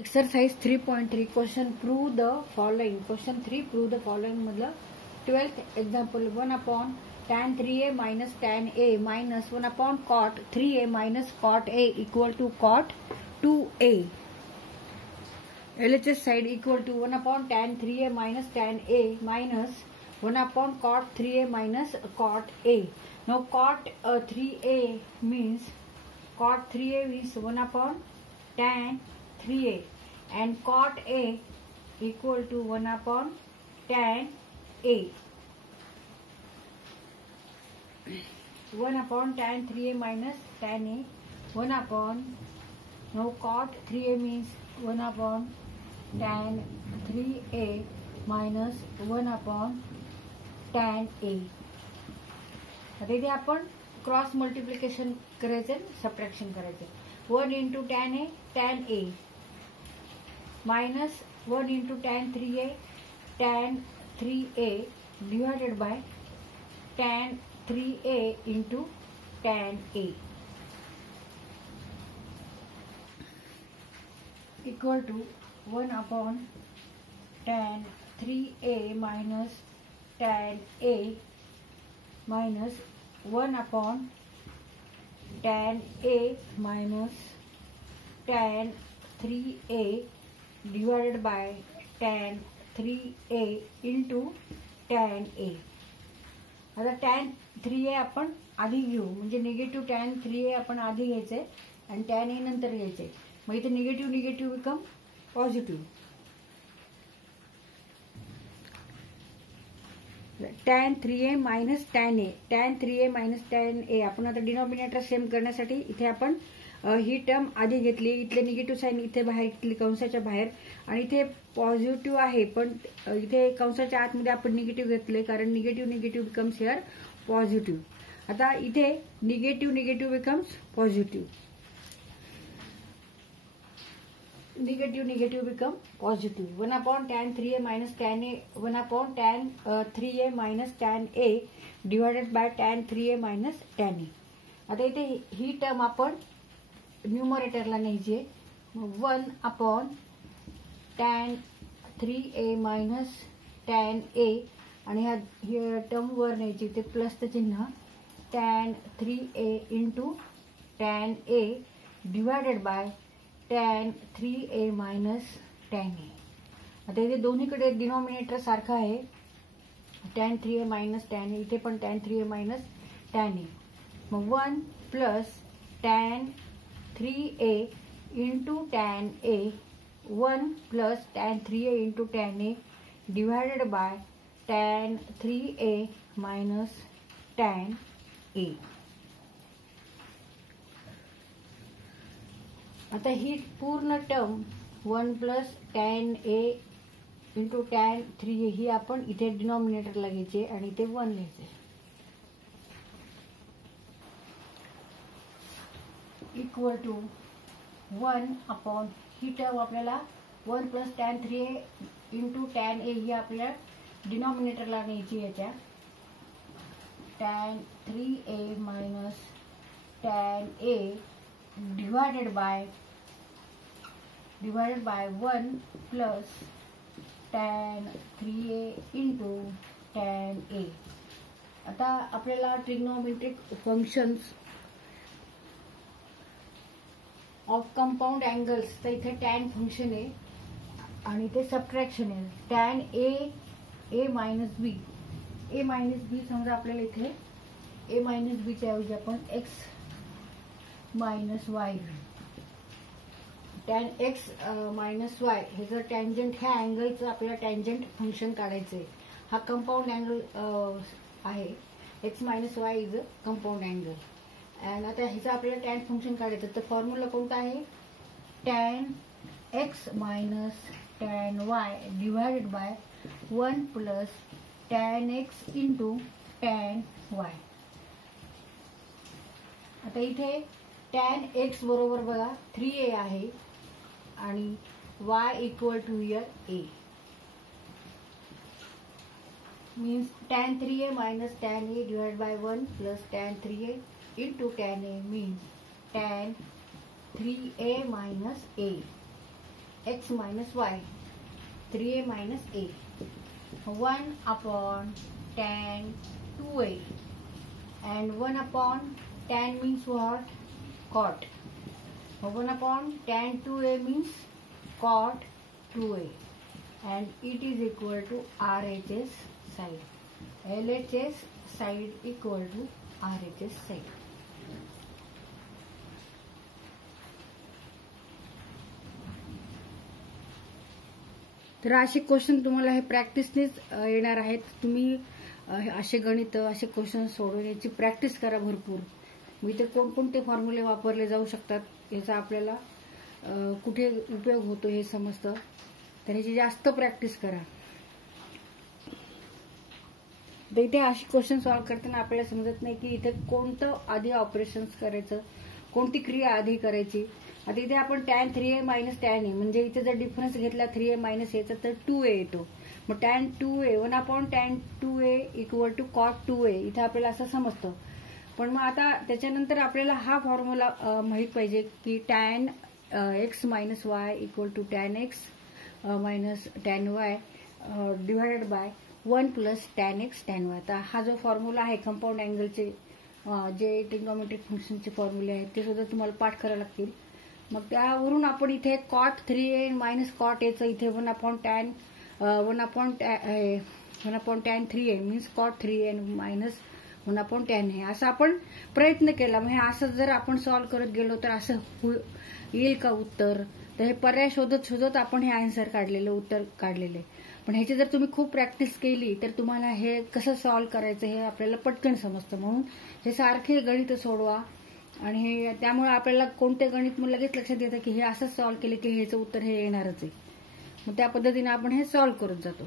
Exercise 3.3 question prove the following. Question 3 prove the following मतलब 12th example 1 upon tan 3a minus tan a minus 1 upon cot 3a minus cot a equal to cot 2a. LHS side equal to 1 upon tan 3a minus tan a minus 1 upon cot 3a minus cot a. Now cot 3a means cot 3a means 1 upon tan 3a and cot a equal to 1 upon tan a. 1 upon tan 3a minus tan a 1 upon, now cot 3a means 1 upon tan 3a minus 1 upon tan a. आता इथे आपण cross multiplication करायचे, subtraction करायचे. 1 into tan a minus 1 into tan 3a divided by tan 3a into tan a equal to 1 upon tan 3a minus tan a minus 1 upon tan a minus tan 3a divided by tan 3a into tan a. आता tan 3a आपण आधी घेऊ, म्हणजे negative tan 3a आपण आधी घ्यायचे आणि tan a नंतर घ्यायचे. मग इथे negative negative become positive. tan 3a minus tan a, tan 3a minus tan a आपण आता डिनॉमिनेटर सेम करण्यासाठी इथे आपण ही टर्म आधी घेतली, इथले निगेटिव्ह साइन इथे बाहेर घेतली कंसाच्या बाहेर आणि इथे पॉझिटिव्ह आहे पण इथे कंसाच्या आतमध्ये आपण निगेटिव्ह घेतले कारण negative negative becomes here positive. आता इथे negative negative becomes positive, negative negative become positive. 1 upon tan 3a minus tan a, 1 upon tan 3a minus tan a divided by tan 3a minus tan a. आता इथे ही term आपण न्यूमरेटरला न्यायची आहे. 1 upon tan 3a minus tan a आणि ह्या term वर न्यायची, ते प्लसचं चिन्ह tan 3a into tan a divided by tan 3a minus tan a. आता इथे दोन्हीकडे डिनॉमिनेटर सारखा आहे, tan 3a minus tan a, इथे पण tan 3a minus tan a. मग 1 plus tan 3a into tan a, 1 plus tan 3a into tan a divided by tan 3a minus tan a. आता ही पूर्ण term 1 plus tan a into tan 3a ही आपण इथे डिनॉमिनेटरला घ्यायचे आणि इथे 1 लिहायचे. इक्वल टू 1 अपॉन ही टर्म आपल्याला 1 plus tan 3a into tan a ही आपल्याला डिनॉमिनेटरला न्यायची. याच्या tan 3a minus tan a divided by 1 plus tan 3a into tan a. आता आपल्याला trigonometric functions of compound angles, तर इथे tan फंक्शन आहे आणि इथे सबट्रॅक्शन आहे. tan a minus B, a minus B समजा आपल्याला इथे a मायनस बी च्या ऐवजी आपण x minus y, tan x minus y हे जर टँजंट, ह्या अँगलचं आपल्याला टँजंट फंक्शन काढायचंय. हा कंपाऊंड अँगल आहे, x minus Y is a compound angle. And आता ह्याचं आपल्याला टॅन फंक्शन काढायचं, तर फॉर्म्युला कोणता आहे? Tan x minus tan y divided by 1 plus tan x into tan y. आता इथे tan x बरोबर बघा 3a आहे आणि y equal to here a means tan 3a minus tan a divided by 1 plus tan 3a into tan a means tan 3a minus a. x minus y, 3a minus a, 1 upon tan 2a, and 1 upon tan means what? Cot. 1 upon tan 2a means cot 2a, and it is equal to RHS side. LHS side equal to RHS side. तर असे question तुम्हाला हे प्रॅक्टिसनेच येणार आहेत. तुम्ही असे गणित असे क्वेश्चन सोडवण्याची प्रॅक्टिस करा भरपूर. मी ते कोणकोणते फॉर्म्युले वापरले जाऊ शकतात याचा आपल्याला कुठे उपयोग होतो हे समजतं. तर ह्याची जास्त प्रॅक्टिस करा. तर इथे अशी क्वेश्चन सॉल्व्ह करताना आपल्याला समजत नाही की इथे कोणतं आधी ऑपरेशन्स करायचं, कोणती क्रिया आधी करायची. आता इथे आपण tan 3a minus tan a म्हणजे इथे जर डिफरन्स घेतला 3a मायनस a चा तर 2a येतो. मग tan 2a 1 upon tan 2a equal to cot 2a इथे आपल्याला असं समजतं. पण मग आता त्याच्यानंतर आपल्याला हा फॉर्म्युला माहित पाहिजे की tan x minus y equal to tan x minus tan y divided by 1 plus tan x tan y. आता हा जो फॉर्म्युला आहे कंपाऊंड अँगलचे जे ट्रिग्नोमेट्रिक फंक्शनचे फॉर्म्युले आहेत ते सुद्धा तुम्हाला पाठ करावे लागतील. मग त्यावरून आपण इथे cot 3a minus cot a चं इथे 1 upon tan 3a means cot 3a minus 1 upon tan a असं आपण प्रयत्न केला. मग हे असं जर आपण सॉल्व्ह करत गेलो तर असं येईल का उत्तर. तर हे पर्याय शोधत शोधत आपण हे आन्सर काढलेलं उत्तर काढलेले. पण ह्याची जर तुम्ही खूप प्रॅक्टिस केली तर तुम्हाला हे कसं सॉल्व्ह करायचं हे आपल्याला पटकन समजतं. म्हणून हे सारखे गणित सोडवा आणि हे त्यामुळे आपल्याला कोणते गणित मग लगेच लक्षात येतं की हे असं सॉल्व्ह केलं की ह्याचं उत्तर हे येणारच आहे. मग त्या पद्धतीने आपण हे सॉल्व्ह करत जातो.